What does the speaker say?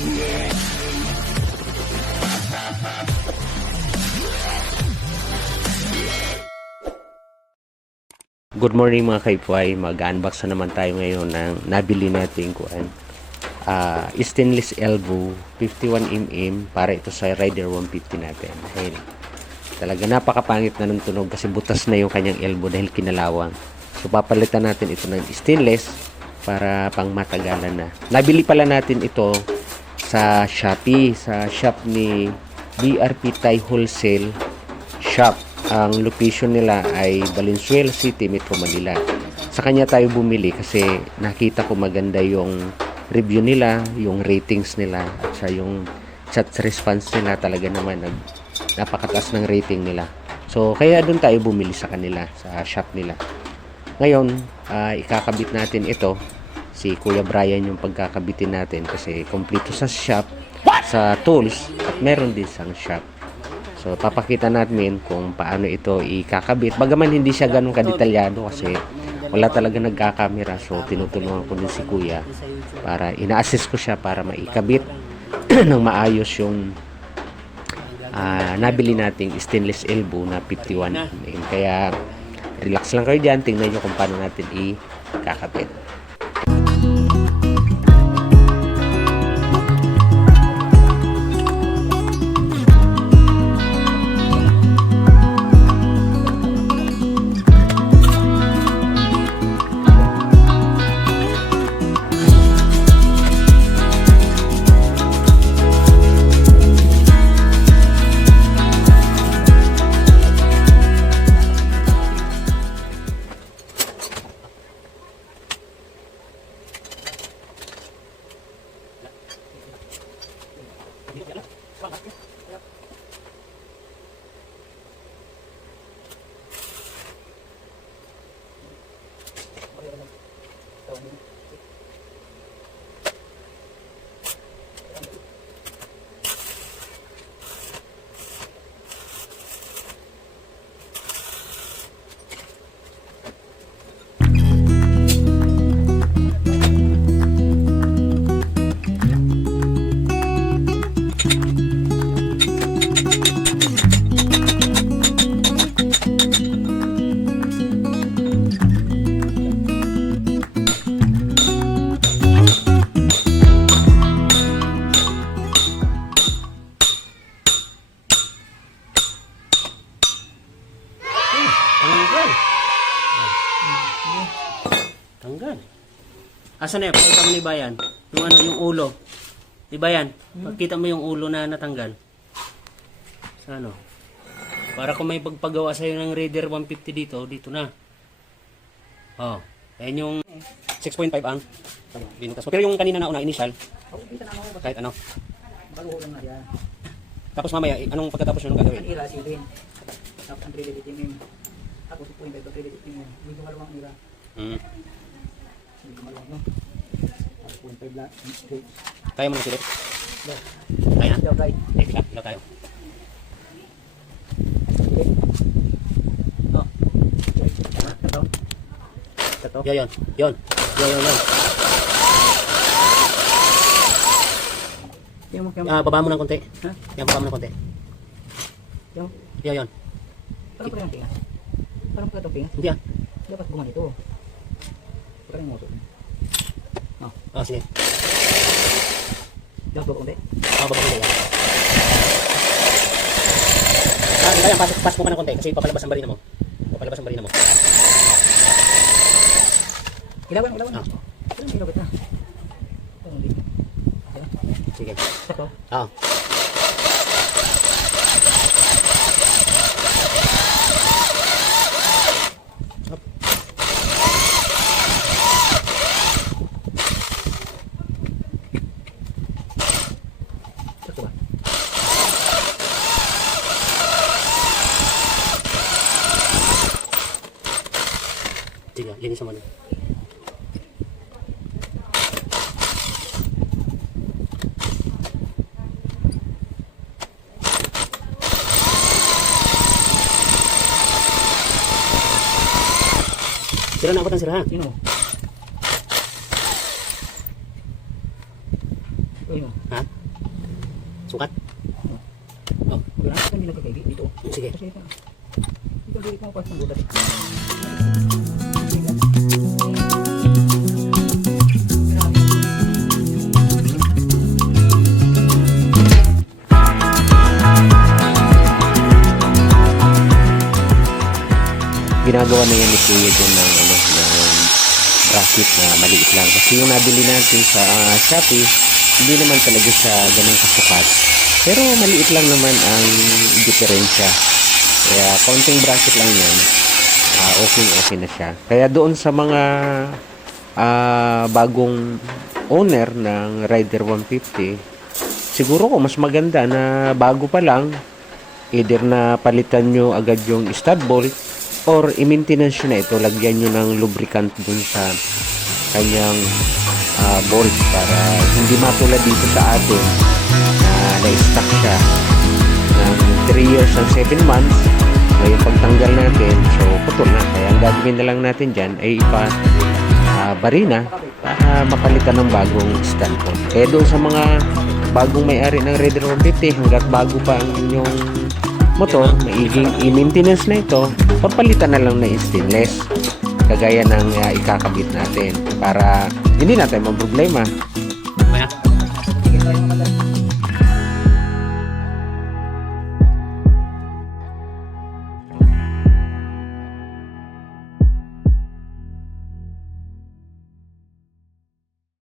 Good morning mga kaipway, mag-unbox na naman tayo ngayon ng nabili natin stainless elbow 51mm para ito sa Rider 150 natin. Ayun. Talaga napakapangit na ng tunog kasi butas na yung kanyang elbow dahil kinalawang. So papalitan natin ito ng stainless para pang matagalan na. Nabili pala natin ito sa Shopee, sa shop ni BRP Thai Wholesale Shop. Ang location nila ay Valenzuela City, Metro Manila. Sa kanya tayo bumili kasi nakita ko maganda yung review nila, yung ratings nila, at sa yung chat response nila talaga naman napakataas ng rating nila. So kaya doon tayo bumili sa kanila, sa shop nila. Ngayon, ikakabit natin ito. Si Kuya Brian yung pagkakabitin natin kasi kompleto sa shop, sa tools, at meron din sa shop. So, papakita natin kung paano ito ikakabit. Bagaman hindi siya ganun kadetalyado kasi wala talaga nagkakamera. So, tinutulungan ko din si Kuya para ina-assist ko siya para maikabit ng maayos yung nabili nating stainless elbow na 51mm. Kaya, relax lang kayo dyan. Tingnan nyo kung paano natin ikakabit. Tanggal. Asan na yan? Pakita mo ni Bayan. Yung ano, yung ulo. Di Bayan? Pakita mo yung ulo na natanggal. Sa ano? Para kung may pagpagawa sa'yo ng Raider 150 dito na. Oh. Ayan yung 6.5 ang binutas. Pero yung kanina na una, initial. Kahit ano. Bago lang na yan. Tapos mamaya, anong pagkatapos yun ang gagawin? Ang ira, silin. Tapos ang 3D timim. Tapos 2.5 to 3D timim. Medyo maluwang ira. Medyo maluwang, no? Tapos 2.5 lang. Kaya mo na silip? Go. Kaya na? Go, guys. Teka, ilaw tayo. Oh. Ito. Ito. Yun. Yun. Yung mo, Baba mo ng konti. Ha? Yan, baba mo ng konti. Yung. Yun. Parang pala yung pingas. Parang pala itong pingas. Hindi ah. Dapat gumanito. Parang yung motor. Oh. Oh, sige. Yung baba konti. Baba mo yan. Hindi yan, pas mo ka ng konti kasi papalabas ang barina mo. Ilawan. Ah. Ilawit na. Sige. Ito. Ah. Ito ba? Sige, linis mo na. Sira na ako ng sira ha. Sino? Uy, Kunin mo. Ha? Sukat? Oh, Wala na kami nagkakaigi dito. sige. Kasi ito. Ito dito mo pa sa bulat. Ginagawa na yan ni Kuya dyan ng, ng bracket na maliit lang. Kasi yung nabili natin sa Shopee, hindi naman talaga siya ganun kasukat. Pero maliit lang naman ang diferensya. Kaya kaunting bracket lang yan, okay na siya. Kaya doon sa mga bagong owner ng Rider 150, siguro ko mas maganda na bago pa lang, either na palitan nyo agad yung stud bolt or i-maintenance nyo na ito, lagyan nyo ng lubricant dun sa kanyang bolt para hindi matulad dito sa atin na na-stuck siya ng 3 years and 7 months. Ngayon pagtanggal natin, so putol na. Kaya ang gagawin na lang natin dyan ay barina para mapalitan ng bagong stud bolt. Kaya doon sa mga bagong may-ari ng Raider 150, hanggat bago pa ang inyong motor, maiging i-maintenance na ito, papalitan na lang na stainless kagaya ng ikakabit natin para hindi natin problema. Kaya? Sige, tayo mga madali.